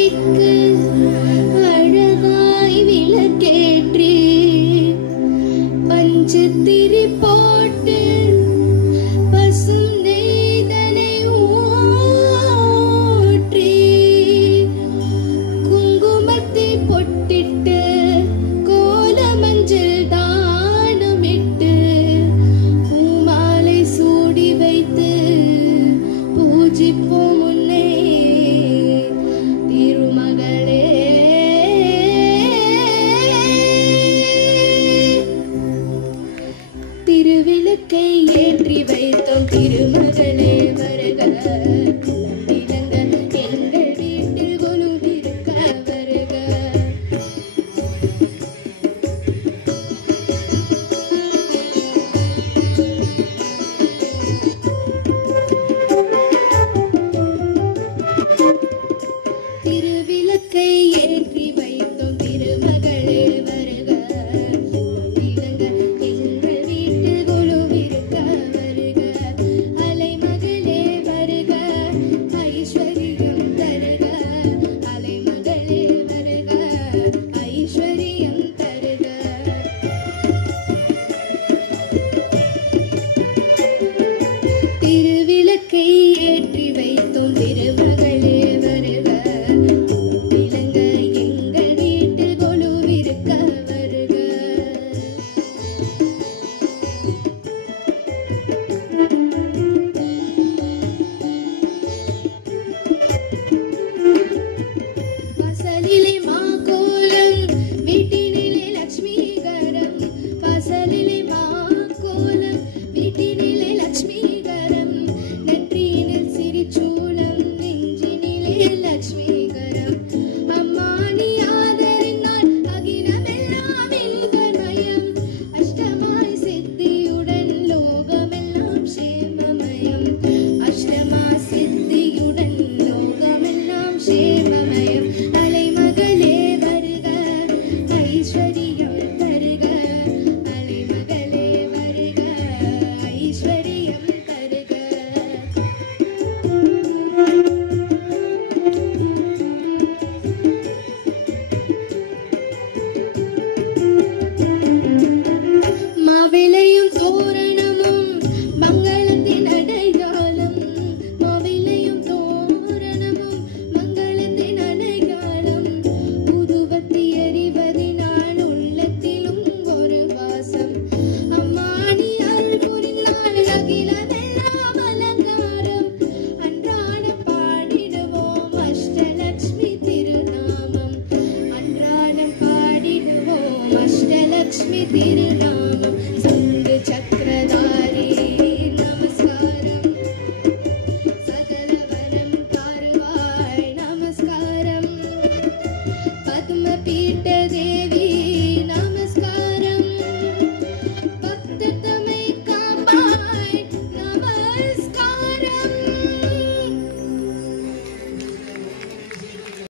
வீட்டிற்கு அழகாய் விளக்கேற்றி பஞ்சத்திரி போட்டு பசும் நெய்தனை ஊற்றி குங்குமத்தை பொட்டிட்டு கோல மஞ்சள் தானமிட்டு பூமாலை சூடி வைத்து பூஜிப்போம் முன்னே திருமகளே. திருவிளக்கை ஏற்றி வைத்தோம் திருமகளே வருக, இளங்க எங்கள் வீட்டில் கொலுவிருக்க வருக. திருவிளக்கை ஏற்றி வைத்தோம் திருமகளே வருக, இளங்க எங்கள் வீட்டில் கொலுவிருக்க வருக. அலைமகளே வருக, ஐஸ்வரியம் தருக, அலைமகளே வருக, ஐஸ்வரியம் தருக. திருவிளக்கை ஏற்றி வைத்தோம் திருமகளே வருக, இளங்க எங்கள் வீட்டில் கொலுவிருக்க வருக. வாசலிலே மாகோலம் வீட்டினிலே லட்சுமிகரம், வாசலிலே மாகோலம் வீட்டினிலே லட்சுமிகரம், நன்றியினில் சிரிச்சூலம் நெஞ்சினிலே லட்சுமிகரம். அம்மானி ஆதரினால் அகிலமெல்லாம் இன்பமயம், அஷ்டமாய் சித்தியுடன் லோகமெல்லாம் சேமமயம், அஷ்டமா சித்தியுடன் லோகமெல்லாம் சேமமயம். அலைமகளே வருக, ஐஸ்வரியம் தருக, அலைமகளே வருக, ஐஸ்வரியம் தருக. மாவிளையும் தோரணமும் மங்களத்தின் அடையாளம், மாவிளையும் தோரணமும் மங்களத்தின் அடையாளம், புதுவத்தி எறிவதினால் உள்ளத்திலும் ஒரு வாசம். அம்மானி அருள் புரிந்தால் அகிலமெல்லாம் அலங்காரம், அன்றாடம் பாடிடுவோம் அஷ்டலட்சுமி திருநாமம், அன்றாடம் பாடிடுவோம் அஷ்டலட்சுமி திருநாமம்.